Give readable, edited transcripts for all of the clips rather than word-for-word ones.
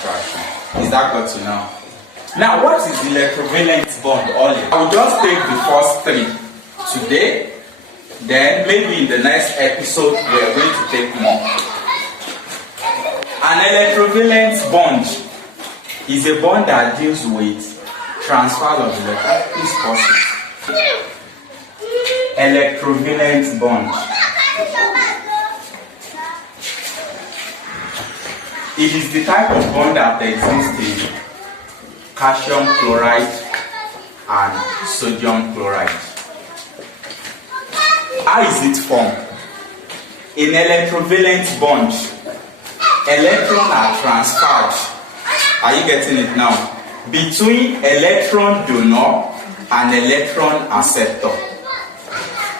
attraction. Is that got to now? Now, what is electrovalent bond all in? I will just take the first three today, then maybe in the next episode we are going to take more. An electrovalent bond is a bond that deals with transfer of electrons. Please pause it. Electrovalent bond. It is the type of bond that exists in calcium chloride and sodium chloride. How is it formed? In electrovalent bond, electrons are transferred. Are you getting it now? Between electron donor and electron acceptor.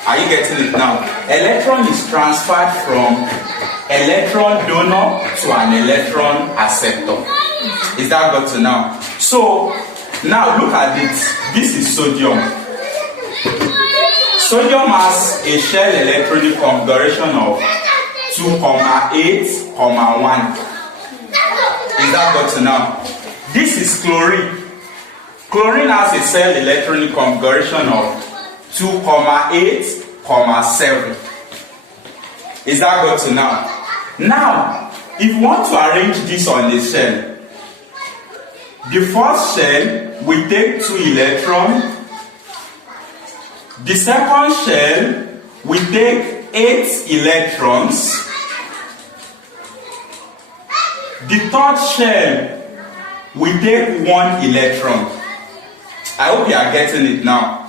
Are you getting it now? Electron is transferred from electron donor to an electron acceptor. Is that got to now? So now look at it. This is sodium. Sodium has a shell electronic configuration of 2,8,1. Is that got to now? This is chlorine. Chlorine has a cell electronic configuration of 2,8,7. Is that got to now? Now, if you want to arrange this on the shell, the first shell will take 2 electrons. The second shell will take 8 electrons. The third shell will take 1 electron. I hope you are getting it now.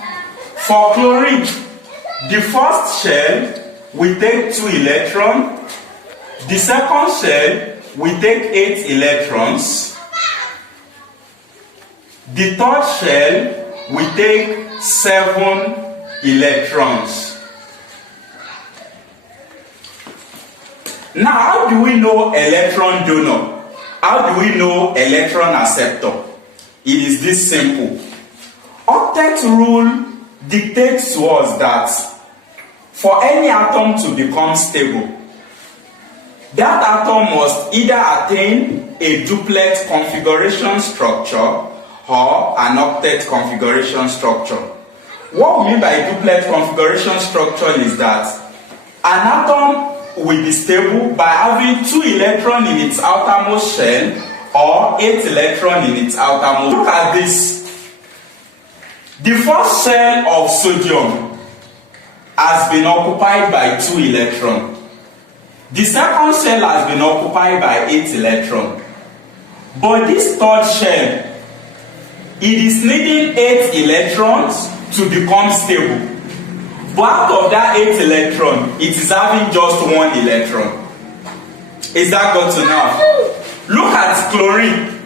For chlorine, the first shell will take 2 electrons. The second shell will take 8 electrons. The third shell will take 7 electrons. Now, how do we know electron donor? How do we know electron acceptor? It is this simple. Octet rule dictates to us that for any atom to become stable, that atom must either attain a duplet configuration structure or an octet configuration structure. What we mean by a duplet configuration structure is that an atom will be stable by having 2 electrons in its outermost shell or 8 electrons in its outermost. Look at this. The first shell of sodium has been occupied by 2 electrons. The second shell has been occupied by 8 electrons. But this third shell, it is needing 8 electrons to become stable. But out of that 8 electron, it is having just 1 electron. Is that got to now? Look at chlorine.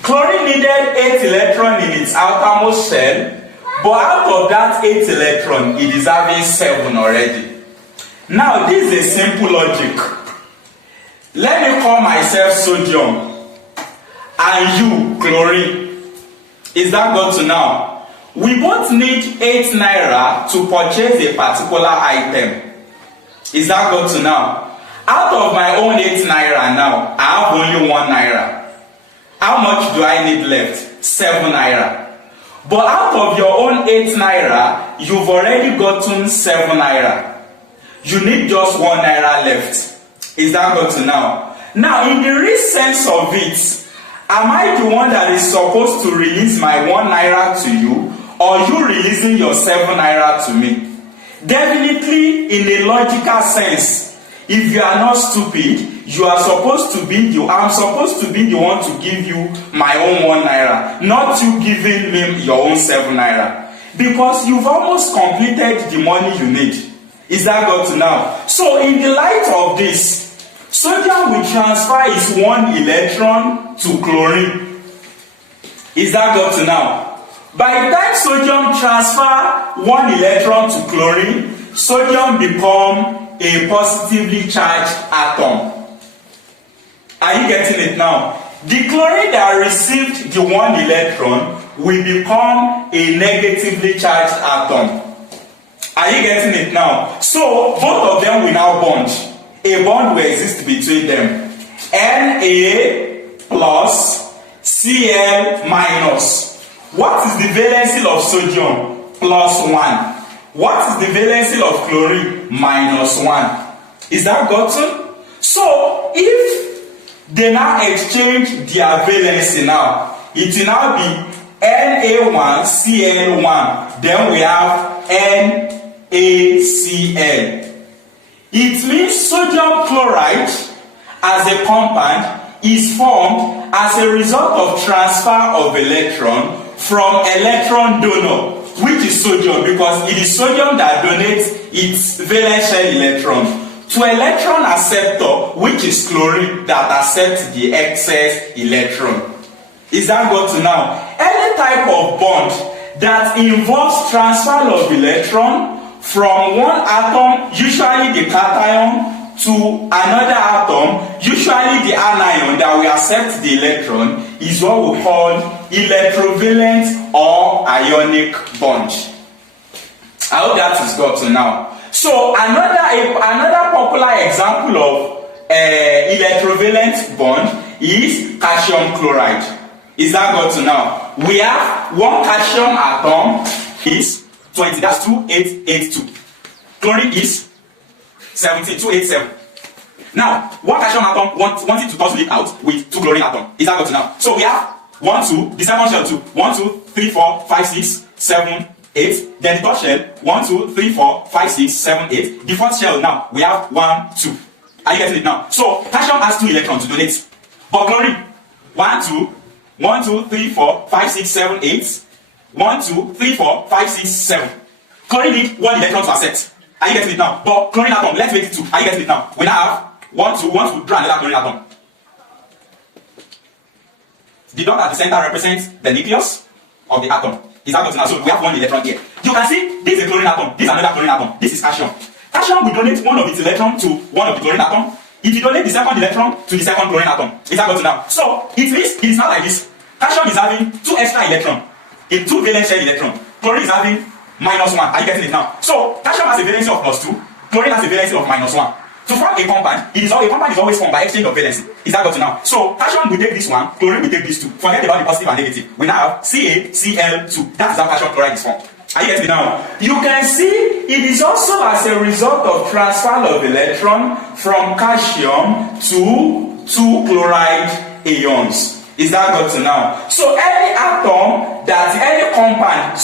Chlorine needed 8 electrons in its outermost shell, but out of that 8 electron, it is having 7 already. Now, this is a simple logic. Let me call myself sodium and you chlorine. Is that got to now? We both need 8 naira to purchase a particular item. Is that got to now? Out of my own 8 naira now, I have only 1 naira. How much do I need left? 7 naira. But out of your own 8 naira, you've already gotten 7 naira. You need just 1 naira left. Is that got to now? Now, in the real sense of it, am I the one that is supposed to release my 1 naira to you, or you releasing your 7 naira to me? Definitely, in a logical sense, if you are not stupid, you are supposed to be I'm supposed to be the one to give you my own 1 naira, not you giving me your own 7 naira. Because you've almost completed the money you need. Is that got to now? So in the light of this, sodium will transfer its 1 electron to chlorine. Is that got to now? By the time sodium transfer 1 electron to chlorine, sodium become a positively charged atom. Are you getting it now? The chlorine that received the 1 electron will become a negatively charged atom. Are you getting it now? So both of them will now bond. A bond will exist between them. Na plus Cl minus. What is the valency of sodium? Plus 1. What is the valency of chlorine? Minus 1. Is that gotten? So if they now exchange their valency now, it will now be Na1Cl1, then we have NaCl. It means sodium chloride as a compound is formed as a result of transfer of electron from electron donor, which is sodium, because it is sodium that donates its valence shell electron, to electron acceptor, which is chlorine that accepts the excess electron. Is that got to now? Any type of bond that involves transfer of electron from one atom, usually the cation, to another atom, usually the anion that will accept the electron, is what we call electrovalent or ionic bond. I hope that is got to now. So another popular example of electrovalent bond is calcium chloride. Is that got to now? We have one calcium atom is 20, that's 2882. Chlorine is 17287. Now, one calcium atom wanted to cancel it out with two chlorine atoms. Is that got to now? So we have 1, 2, the second shell 2, 1, 2, 3, 4, 5, 6, 7, 8. Then the third shell 1, 2, 3, 4, 5, 6, 7, 8. The fourth shell now we have 1, 2. Are you getting it now? So calcium has 2 electrons to donate. But chlorine 1, 2, 1, 2, 3, 4, 5, 6, 7, 8. 1, 2, 3, 4, 5, 6, 7. Chlorine need 1 electron to accept. Are you getting it now? But chlorine atom, let's make it 2. Are you getting it now? We now have 1, 2, 1, 2, draw another chlorine atom. The dot at the center represents the nucleus of the atom. Is that got now? So we have 1 electron here. You can see this is a chlorine atom, this is another chlorine atom, this is calcium. Calcium will donate 1 of its electron to 1 of the chlorine atom. It will donate the second electron to the second chlorine atom. Is that got now? So it means it is not like this. Calcium is having 2 extra electrons, a 2 valence shell electron. Chlorine is having minus 1. Are you getting it now? So calcium has a valency of plus 2, chlorine has a valency of minus 1. To form a compound, a compound is always formed by exchange of valency. Is that got now? So calcium will take this one, chlorine will take this 2. Forget about the positive and negative. We now have CaCl2. That is how calcium chloride is formed. Are you getting it now? You can see it is also as a result of transfer of electron from calcium to 2 chloride ions. Is that got to now? So any atom any compound,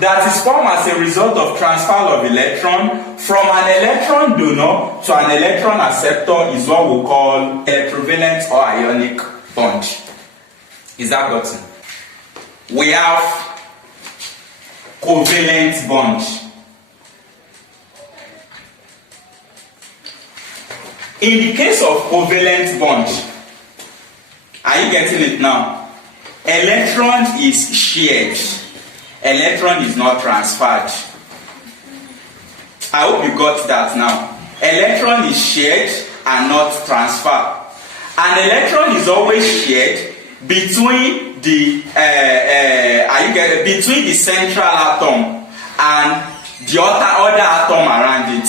that is formed as a result of transfer of electron from an electron donor to an electron acceptor is what we call electrovalent or ionic bond. Is that got to? We have covalent bond. In the case of covalent bond, are you getting it now? Electron is shared. Electron is not transferred. I hope you got that now. Electron is shared and not transferred. An electron is always shared between the between the central atom and the other atom around it.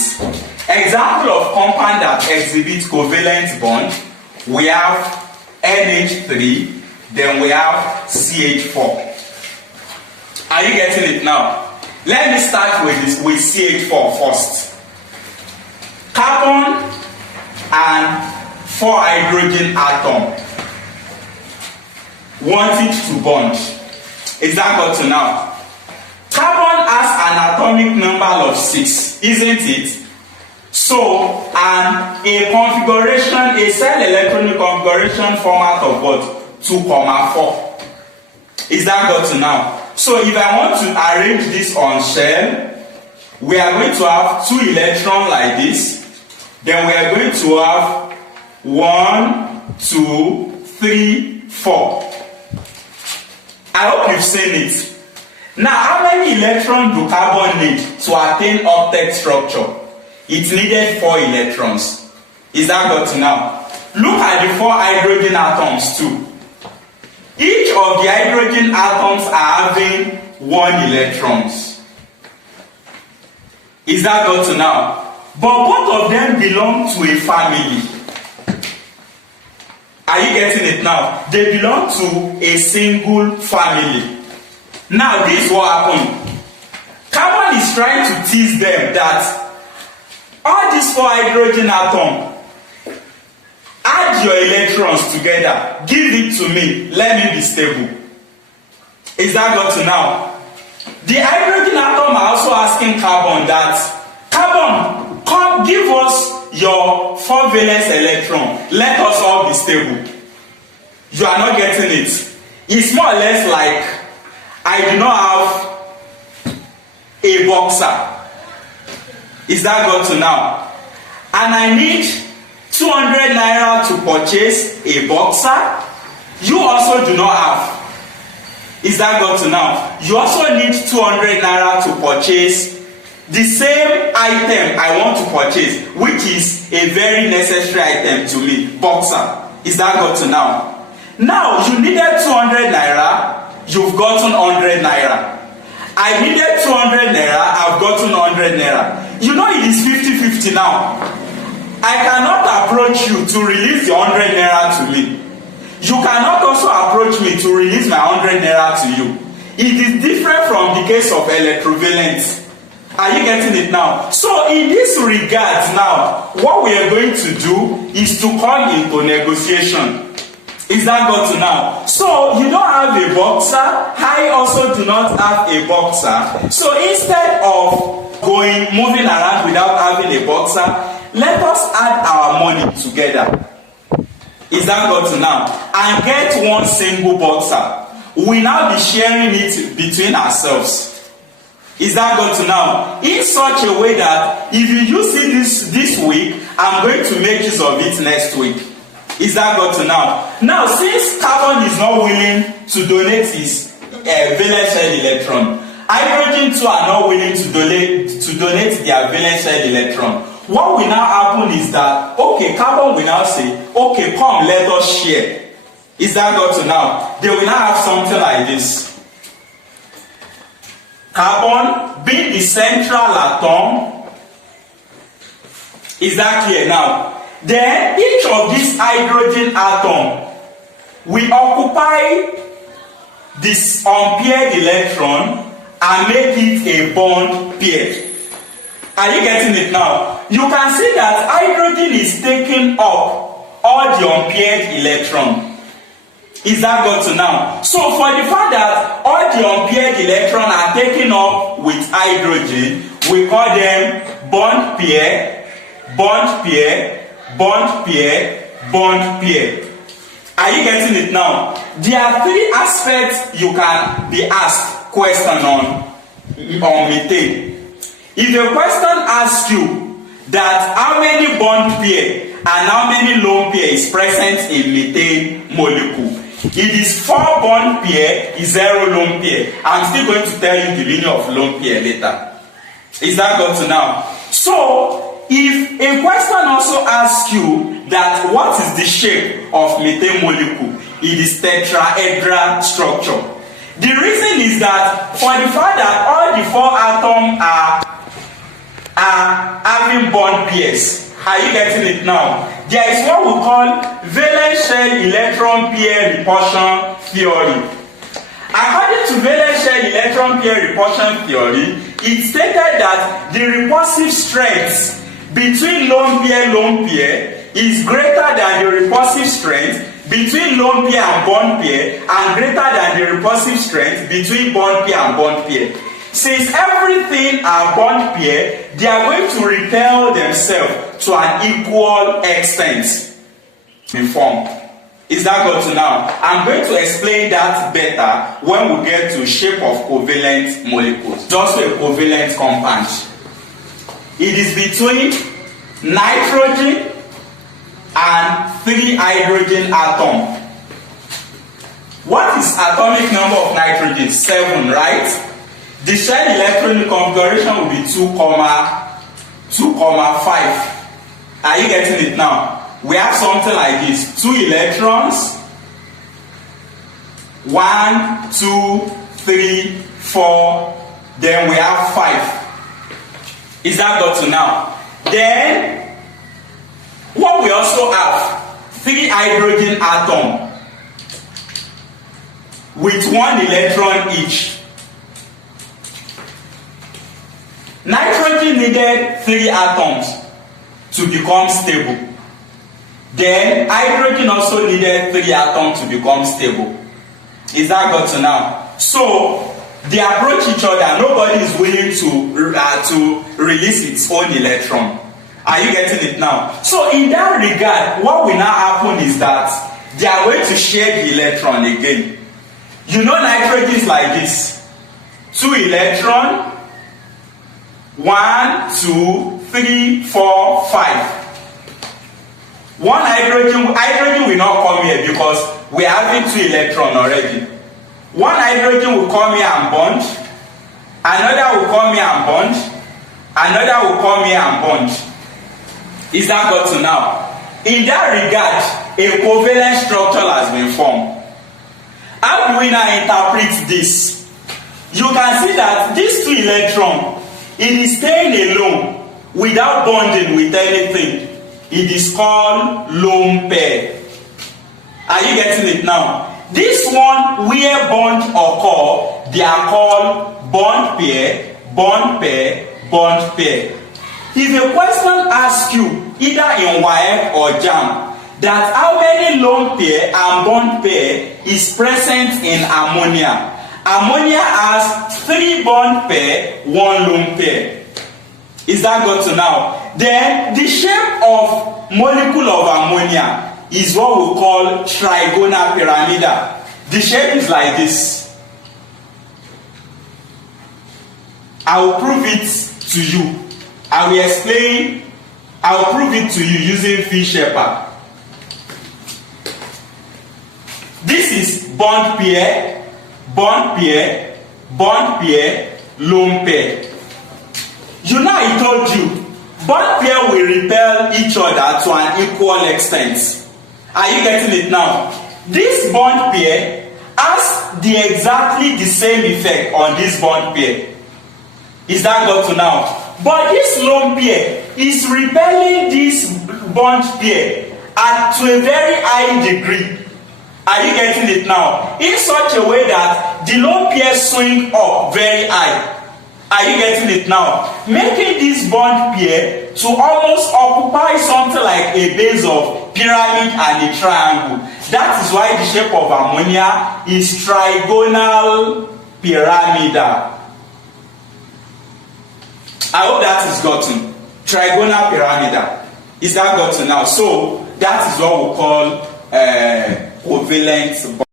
Example of compound that exhibit covalent bond, we have NH3, then we have CH4. Are you getting it now? Let me start with CH4 first. Carbon and 4 hydrogen atom wanted to bond. Is that got to now? Carbon has an atomic number of 6, isn't it? So, and a cell electronic configuration format of what? 2,4. Is that got to now? So if I want to arrange this on shell, we are going to have 2 electrons like this. Then we are going to have 1, 2, 3, 4. I hope you've seen it. Now, how many electrons do carbon need to attain octet structure? It needed 4 electrons. Is that got to now? Look at the 4 hydrogen atoms too. Each of the hydrogen atoms are having 1 electrons. Is that got to now? But both of them belong to a family. Are you getting it now? They belong to a single family. Now, this is what happened. Carbon is trying to tease them that all these 4 hydrogen atoms, add your electrons together, give it to me, let me be stable. Is that got to now? The hydrogen atom are also asking carbon that, carbon, come give us your 4 valence electron, let us all be stable. You are not getting it. It's more or less like, I do not have a boxer. Is that got to now? And I need 200 naira to purchase a boxer. You also do not have. Is that got to now? You also need 200 naira to purchase the same item I want to purchase, which is a very necessary item to me, boxer. Is that got to now? Now, you needed 200 naira, you've gotten 100 naira. I needed 200 naira, I've gotten 100 naira. You know it is 50-50 now. I cannot approach you to release your 100 naira to me. You cannot also approach me to release my 100 naira to you. It is different from the case of electrovalence. Are you getting it now? So in this regard now, what we are going to do is to come into negotiation. Is that got to now? So you don't have a boxer, I also do not have a boxer. So instead of moving around without having a boxer, let us add our money together. Is that got to now? And get one single boxer. We now be sharing it between ourselves. Is that got to now? In such a way that if you use it this week, I'm going to make use of it next week. Is that got to now? Now, since carbon is not willing to donate his valence shell electron, hydrogen too are not willing to donate their valence shell electron. What will now happen is that, okay, carbon will now say, okay, come, let us share. Is that got to now? They will now have something like this. Carbon being the central atom. Is that clear now? Then each of these hydrogen atom will occupy this unpaired electron and make it a bond pair. Are you getting it now? You can see that hydrogen is taking up all the unpaired electron. Is that got to now? So for the fact that all the unpaired electron are taken up with hydrogen, we call them bond pair, bond pair, bond pair, bond pair. Are you getting it now? There are 3 aspects you can be asked question on methane. If a question asks you that how many bond pair and how many lone pair is present in methane molecule, it is 4 bond pair, is 0 lone pair. I'm still going to tell you the meaning of lone pair later. Is that got to now? So, if a question also asks you that what is the shape of methane molecule, it is tetrahedral structure. The reason is that for the fact that all the 4 atoms are having bond pairs. Are you getting it now? There is what we call valence shell electron pair repulsion theory. According to valence shell electron pair repulsion theory, it stated that the repulsive strength between lone pair is greater than the repulsive strength between lone pair and bond pair, and greater than the repulsive strength between bond pair and bond pair. Since everything are bond pair, they are going to repel themselves to an equal extent in form. Is that got to now? I'm going to explain that better when we get to shape of covalent molecules. Just a covalent compound. It is between nitrogen and 3 hydrogen atoms. What is atomic number of nitrogen? 7, right? The shell electronic configuration will be 2, 5. Are you getting it now? We have something like this: 2 electrons, 1, 2, 3, 4. Then we have 5. Is that got to now? Then what we also have, 3 hydrogen atom with 1 electron each. Nitrogen needed 3 atoms to become stable. Then hydrogen also needed 3 atoms to become stable. Is that got to now? So they approach each other. Nobody is willing to release its own electron. Are you getting it now? So in that regard, what will now happen is that they are going to share the electron again. You know, nitrogen is like this: 2 electron, 1, 2, 3, 4, 5. One hydrogen will not come here because we are having 2 electrons already. One hydrogen will come here and bond, another will come here and bond, another will come here and bond. Is that got to now? In that regard, a covalent structure has been formed. How do we now interpret this? You can see that these 2 electrons, it is staying alone without bonding with anything. It is called lone pair. Are you getting it now? This one where bond occur, they are called bond pair, bond pair, bond pair. If a question asks you, either in WAEC or JAM, that how many lone pair and bond pair is present in ammonia, ammonia has 3 bond pair, 1 lone pair. Is that got to now? Then the shape of molecule of ammonia is what we call trigonal pyramidal. The shape is like this. I will prove it to you. I will explain. I will prove it to you using Fisher. This is bond pair, bond pair, bond pair, lone pair. You know, I told you, bond pair will repel each other to an equal extent. Are you getting it now? This bond pair has exactly the same effect on this bond pair. Is that got to now? But this lone pair is repelling this bond pair to a very high degree. Are you getting it now? In such a way that the lone pair swing up very high. Are you getting it now? Making this bond pair to almost occupy something like a base of pyramid and a triangle. That is why the shape of ammonia is trigonal pyramidal. I hope that is gotten. Trigonal pyramidal. Is that gotten now? So that is what we call covalent bond.